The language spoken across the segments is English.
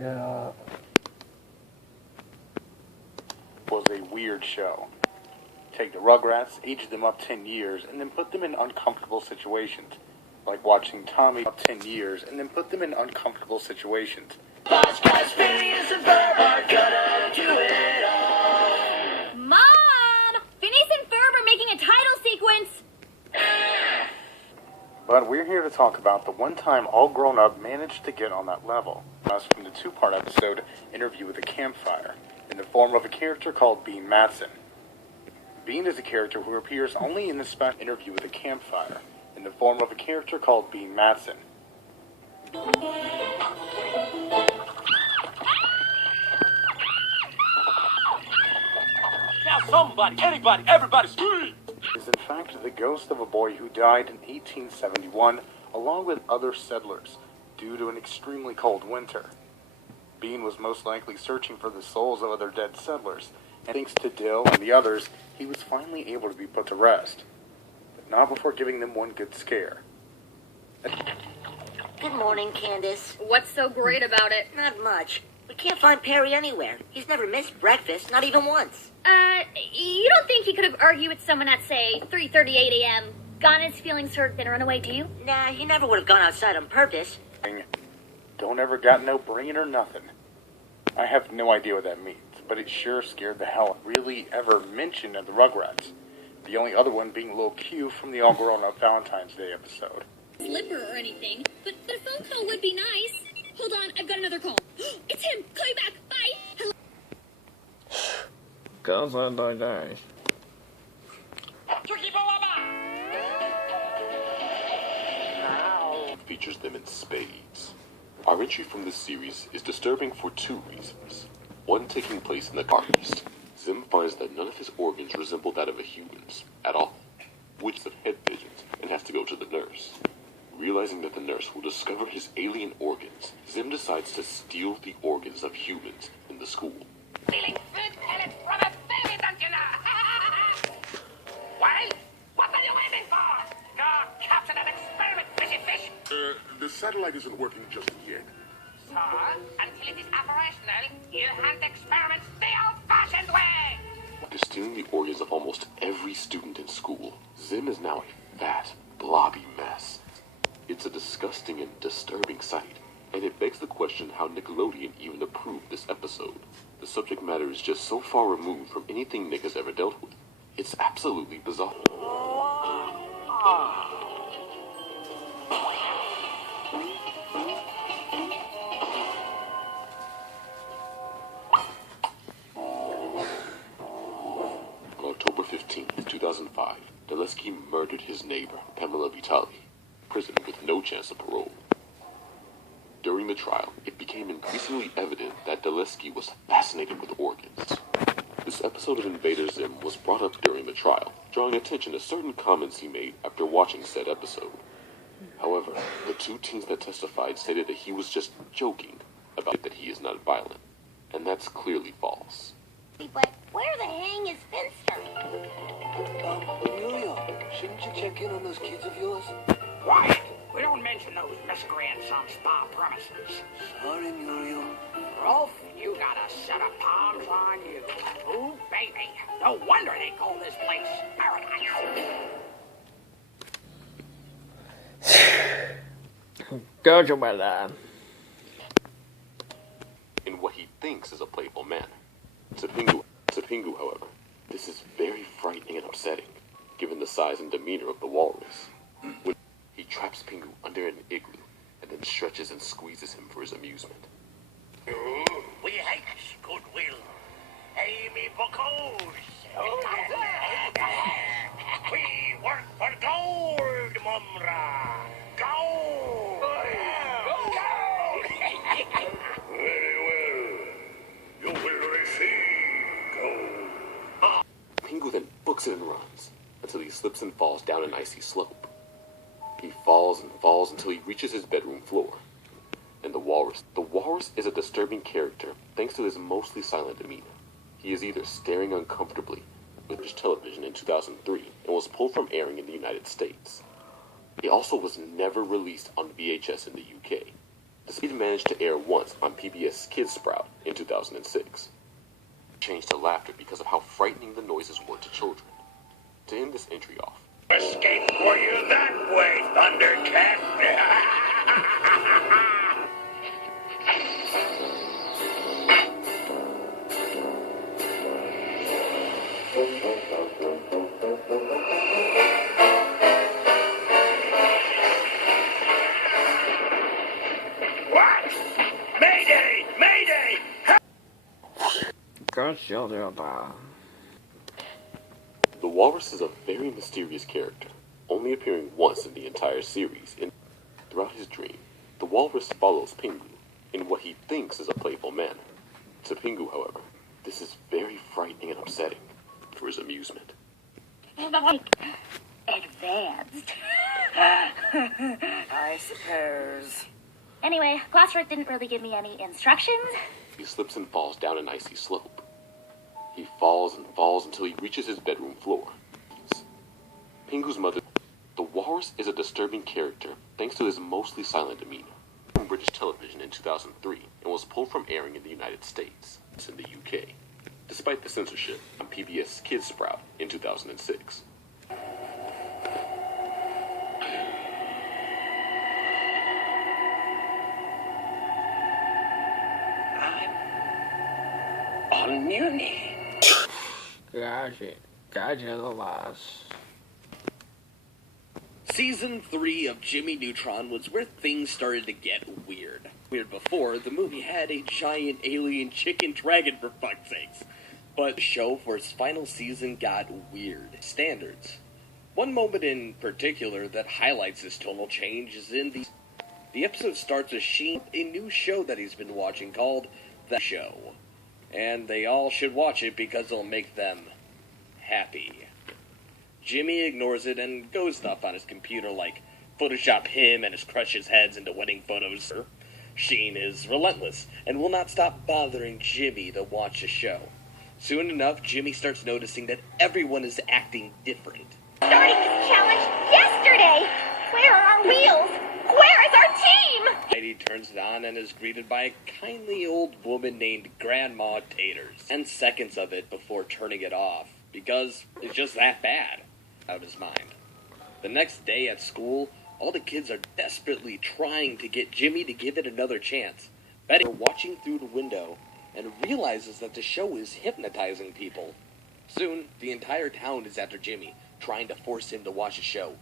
Yeah. Was a weird show. Take the Rugrats, age them up 10 years, and then put them in uncomfortable situations. Like watching Tommy up 10 years and then put them in uncomfortable situations. Phineas and Ferb are gonna do it all. Mom! Phineas and Ferb are making a title sequence! But we're here to talk about the one time All Grown Up managed to get on that level. That's from the two-part episode, Interview with a Campfire, in the form of a character called Bean Matson. Bean is a character who appears only in the special Interview with a Campfire, in the form of a character called Bean Matson. Now somebody, anybody, everybody scream! Is in fact the ghost of a boy who died in 1871 along with other settlers due to an extremely cold winter. Bean was most likely searching for the souls of other dead settlers, and thanks to Dill and the others, he was finally able to be put to rest. But not before giving them one good scare. Good morning, Candace. What's so great about it? Not much. We can't find Perry anywhere. He's never missed breakfast, not even once. You don't think he could have argued with someone at, say, 3:38 a.m., gotten his feelings hurt, then run away, do you? Nah, he never would have gone outside on purpose. Don't ever got no brain or nothing. I have no idea what that means, but it sure scared the hell really ever mentioned of the Rugrats. The only other one being Lil Q from the All Grown Up Valentine's Day episode. Slipper or anything, but a phone call would be nice. Hold on, I've got another call. It's him! Call you back! Bye! Hello? Cause I die. Features them in spades. Our entry from this series is disturbing for two reasons. One taking place in the Far East. Zim finds that none of his organs resemble that of a human's at all, which is of head visions, and has to go to the nurse. Realizing that the nurse will discover his alien organs, Zim decides to steal the organs of humans in the school. Feeling food pellets from a baby, don't you know? Well, what are you waiting for? Go capture that experiment, fishy fish. The satellite isn't working just yet. So, until it is operational, you hunt experiments the old-fashioned way. After stealing the organs of almost every student in school, Zim is now a fat, blobby mess. It's a disgusting and disturbing sight, and it begs the question how Nickelodeon even approved this episode. The subject matter is just so far removed from anything Nick has ever dealt with. It's absolutely bizarre. On October 15th, 2005, Daleski murdered his neighbor, Pamela Vitali, prison with no chance of parole. During the trial, it became increasingly evident that Daleski was fascinated with organs. This episode of Invader Zim was brought up during the trial, drawing attention to certain comments he made after watching said episode. However, the two teens that testified stated that he was just joking about it, that he is not violent, and that's clearly false. But where the hang is Finster? Muriel, shouldn't you check in on those kids of yours? Quiet! We don't mention those miscreants on spa premises. Sorry, Muriel. Rolf, you got a set of palms on you. Ooh, baby. No wonder they call this place paradise. Go to my lab. In what he thinks is a playful manner. To Pingu, however, this is very frightening and upsetting, given the size and demeanor of the walrus. When he traps Pingu under an igloo, and then stretches and squeezes him for his amusement. We hate goodwill. Amy Buckles. We work for gold, Mumra. Gold. Very well. You will receive gold. Pingu then books it and runs, until he slips and falls down an icy slope. He falls and falls until he reaches his bedroom floor. And the walrus is a disturbing character thanks to his mostly silent demeanor. He is either staring uncomfortably with British television in 2003 and was pulled from airing in the United States. It also was never released on VHS in the UK. The series managed to air once on PBS Kids Sprout in 2006. Changed to laughter because of how frightening the noises were to children. To end this entry off, Escape for you that way, Thundercat! What? Mayday! Mayday! the Walrus is a very mysterious character, only appearing once in the entire series. Throughout his dream, the Walrus follows Pingu in what he thinks is a playful manner. To Pingu, however, this is very frightening and upsetting for his amusement. Advanced. I suppose. Anyway, classwork didn't really give me any instructions. He slips and falls down an icy slope. He falls and falls until he reaches his bedroom floor. Pingu's mother. The Walrus is a disturbing character thanks to his mostly silent demeanor. From British television in 2003 and was pulled from airing in the United States in the UK, despite the censorship on PBS Kids Sprout in 2006. On Muni. Gotcha the last. Season 3 of Jimmy Neutron was where things started to get weird. Weird before, the movie had a giant alien chicken dragon for fuck's sakes. But the show for its final season got weird standards. One moment in particular that highlights this tonal change is in the episode starts with Sheen, a new show that he's been watching called The Show. And they all should watch it because it'll make them happy. Jimmy ignores it and goes stuff on his computer like Photoshop him and his crush's heads into wedding photos. Sheen is relentless and will not stop bothering Jimmy to watch the show. Soon enough, Jimmy starts noticing that everyone is acting different. Starting this challenge yesterday! Where are our wheels? Where is our team? He turns it on and is greeted by a kindly old woman named Grandma Taters. 10 seconds of it before turning it off, because it's just that bad. Out of his mind. The next day at school, all the kids are desperately trying to get Jimmy to give it another chance. Betty is watching through the window and realizes that the show is hypnotizing people. Soon, the entire town is after Jimmy, trying to force him to watch the show.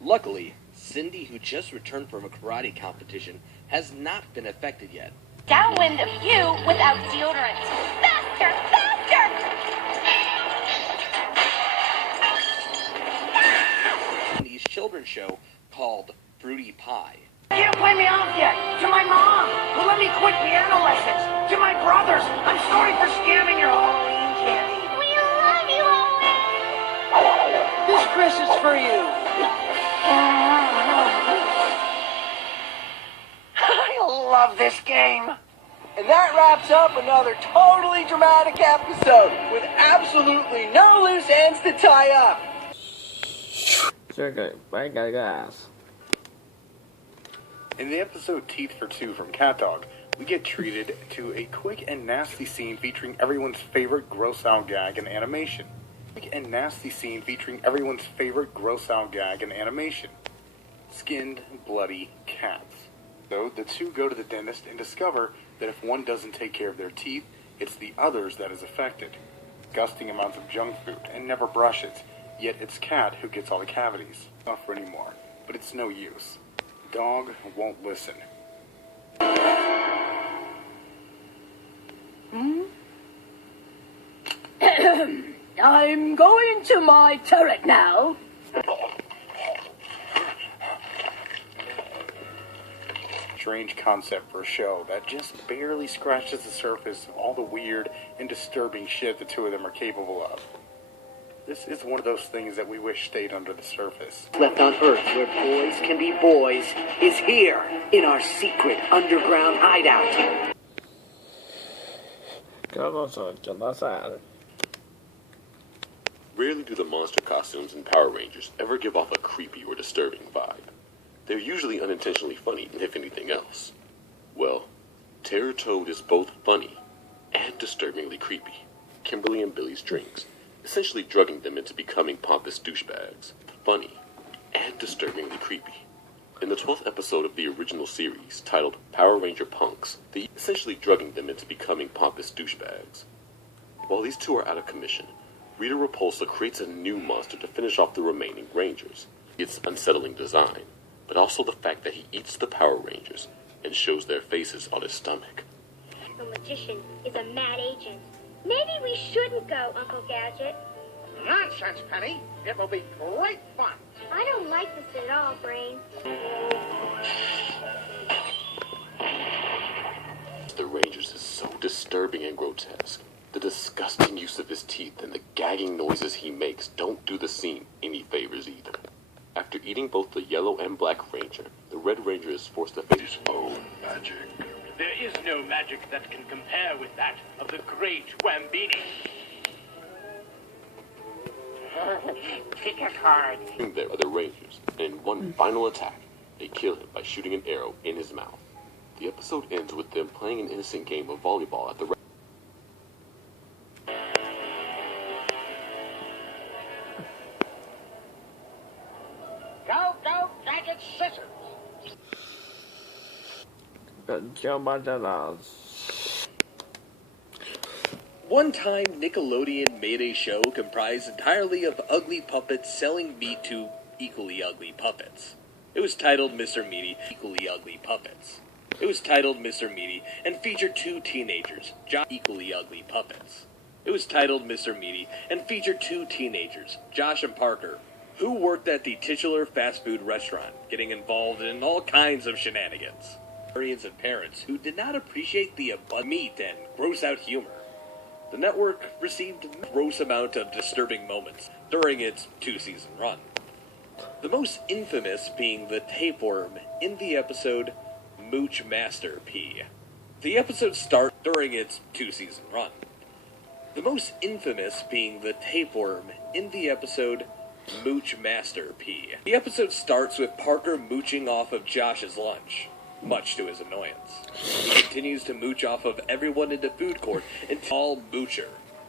Luckily, Cindy, who just returned from a karate competition, has not been affected yet. Downwind of you without deodorant. Faster! Faster! Cindy's children's show called Fruity Pie. Can't play me off yet. To my mom, who let me quit piano lessons. To my brothers, I'm sorry for scamming your Halloween candy. We love you, Owen! This Chris is for you. I love this game. And that wraps up another totally dramatic episode with absolutely no loose ends to tie up. Bye guys. In the episode Teeth for Two from Cat Dog, we get treated to a quick and nasty scene featuring everyone's favorite gross out gag in animation. Quick and nasty scene featuring everyone's favorite gross out gag in animation. Skinned, bloody cats. So the two go to the dentist and discover that if one doesn't take care of their teeth, it's the others that is affected. Disgusting amounts of junk food and never brushes. Yet it's Cat who gets all the cavities. Not for anymore, but it's no use. Dog won't listen. I'm going to my turret now. Strange concept for a show that just barely scratches the surface of all the weird and disturbing shit the two of them are capable of. This is one of those things that we wish stayed under the surface. Left on Earth where boys can be boys is here in our secret underground hideout. Rarely do the monster costumes in Power Rangers ever give off a creepy or disturbing vibe. They're usually unintentionally funny, if anything else. Well, Terror Toad is both funny and disturbingly creepy. Kimberly and Billy's drinks, essentially drugging them into becoming pompous douchebags. Funny and disturbingly creepy. In the 12th episode of the original series, titled Power Ranger Punks, they essentially drugging them into becoming pompous douchebags. While these two are out of commission, Rita Repulsa creates a new monster to finish off the remaining Rangers. Its unsettling design, but also the fact that he eats the Power Rangers and shows their faces on his stomach. The magician is a mad agent. Maybe we shouldn't go, Uncle Gadget. Nonsense, Penny. It will be great fun. I don't like this at all, Brain. The Rangers is so disturbing and grotesque. The disgusting use of his teeth and the gagging noises he makes don't do the scene any favors either. After eating both the Yellow and Black Ranger, the Red Ranger is forced to face his own magic. There is no magic that can compare with that of the great Wambini. Pick a card. There are the Rangers, and in one final attack, they kill him by shooting an arrow in his mouth. The episode ends with them playing an innocent game of volleyball at the Go, Gadget, scissors. One time, Nickelodeon made a show comprised entirely of ugly puppets selling meat to equally ugly puppets. It was titled Mr. Meaty, Equally Ugly Puppets. It was titled Mr. Meaty and featured two teenagers, equally ugly puppets. It was titled Mr. Meaty and featured two teenagers, Josh and Parker, who worked at the titular fast food restaurant, getting involved in all kinds of shenanigans. And parents who did not appreciate the abundant meat and gross-out humor. The network received a gross amount of disturbing moments during its 2-season run. The most infamous being the tapeworm in the episode Mooch Master P. The episode starts during its 2-season run. The most infamous being the tapeworm in the episode Mooch Master P. The episode starts with Parker mooching off of Josh's lunch, much to his annoyance. He continues to mooch off of everyone in the food court until moocher.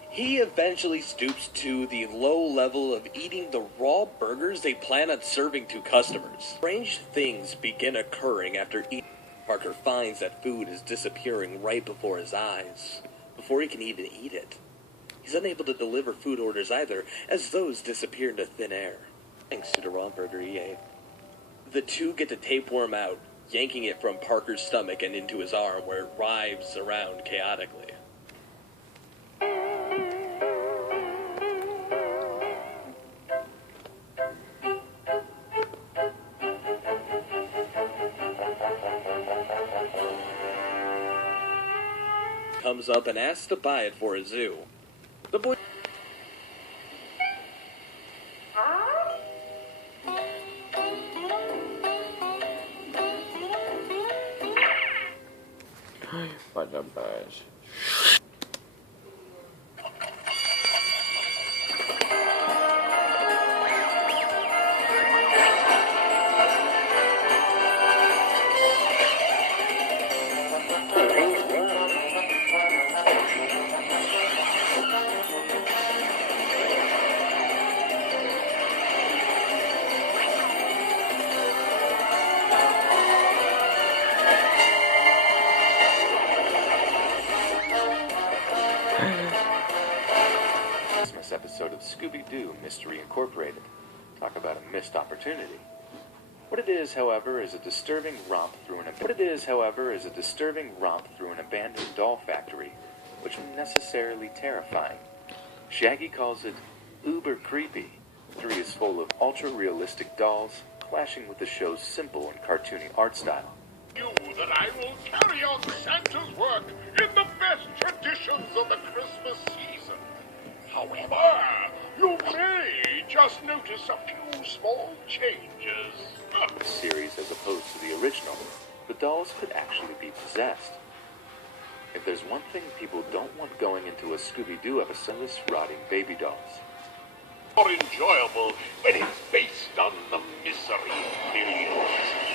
He eventually stoops to the low level of eating the raw burgers they plan on serving to customers. Strange things begin occurring after eating. Parker finds that food is disappearing right before his eyes, before he can even eat it. He's unable to deliver food orders either, as those disappear into thin air, thanks to the raw burger he ate. The two get the tapeworm out, yanking it from Parker's stomach and into his arm, where it writhes around chaotically. Comes up and asks to buy it for a zoo. The boy... Episode of Scooby-Doo Mystery Incorporated. Talk about a missed opportunity. What it is, however, is a disturbing romp through an abandoned doll factory, which is necessarily terrifying. Shaggy calls it uber creepy. 3 is full of ultra-realistic dolls, clashing with the show's simple and cartoony art style. You that I will carry on Santa's work in the best traditions of the Christmas season. However, you may just notice a few small changes. The series, as opposed to the original, the dolls could actually be possessed. If there's one thing people don't want going into a Scooby-Doo episode, is rotting baby dolls. More enjoyable when it's based on the misery of millions.